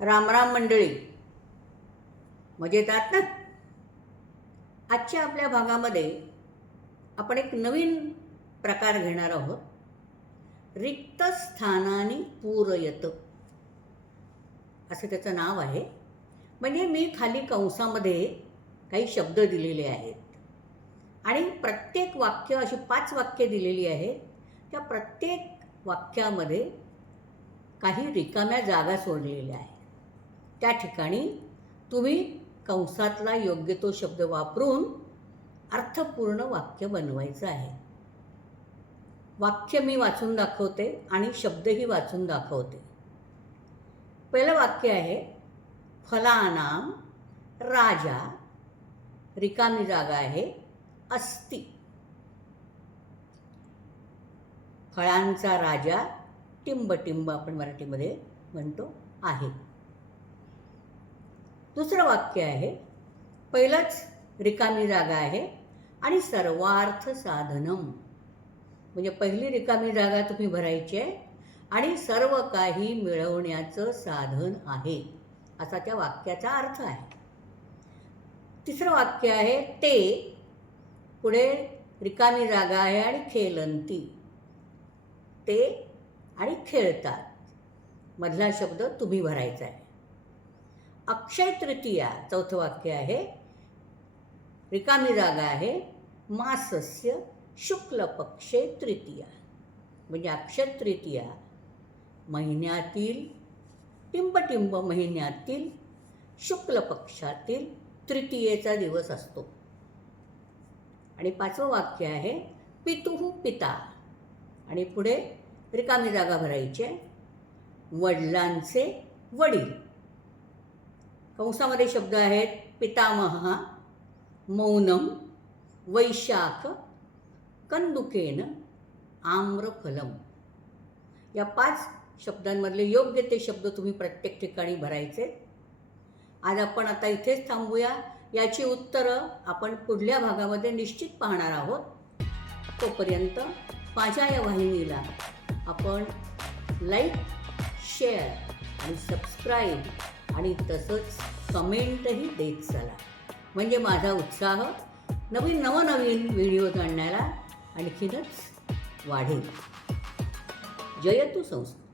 रामराम मंडळी. मजेत आहात ना? आजच्या आपल्या भागामध्ये आपण एक नवीन प्रकार घेणार आहोत. रिक्त पूर येतं असं त्याचं नाव आहे. म्हणजे मी खाली कंसामध्ये काही शब्द दिलेले आहेत. आणि प्रत्येक वाक्य अशी पाच वाक्य दिलेली आहेत. त्या प्रत्येक वाक्यामध्ये काही रिकाम्या जागा सोडलेल्या आहेत. त्या ठिकाणी तुम्ही कंसातला योग्य तो शब्द वापरून अर्थपूर्ण वाक्य बनवायचं आहे. वाक्य मी वाचून दाखवते आणि शब्दही वाचून दाखवते. पहिलं वाक्य आहे फलानाम राजा रिकामी जागा आहे अस्ति. फळांचा राजा टिंबटिंब आपण मराठीमध्ये म्हणतो आहे. दुसरं वाक्य आहे पहिलंच रिकामी जागा आहे आणि सर्वार्थ साधनम. म्हणजे पहिली रिकामी जागा तुम्ही भरायची आहे आणि सर्व काही मिळवण्याचं साधन आहे असा त्या वाक्याचा अर्थ आहे. तिसरं वाक्य आहे ते पुढे रिकामी जागा आहे आणि खेलंती. ते आणि खेळतात. मधला शब्द तुम्ही भरायचा आहे. अक्षय तृतीया चौथं वाक्य आहे. रिकामी जागा आहे. मासस्य शुक्ल पक्षे तृतीया. म्हणजे अक्षय तृतीया महिन्यातील टिंबटिंब महिन्यातील शुक्ल पक्षातील तृतीयेचा दिवस असतो. आणि पाचवं वाक्य आहे पितुः पिता. आणि पुढे रिकामी जागा भरायची आहे. वडिलांचे वडील. कंसामध्ये शब्द आहेत पितामह मौनम वैशाख कंदुकेन आम्रफलम. या पाच शब्दांमधले योग्य ते शब्द तुम्ही प्रत्येक ठिकाणी भरायचे. आज आपण आता इथेच थांबूया. याची उत्तरं आपण पुढल्या भागामध्ये निश्चित पाहणार आहोत. तोपर्यंत माझ्या या वाहिनीला आपण लाईक शेअर आणि सबस्क्राईब आणि तसंच कमेंटही देत चला. म्हणजे माझा उत्साह नवीन नवनवीन व्हिडिओ आणण्याला आणखीनच वाढेल. जयतू संस्था.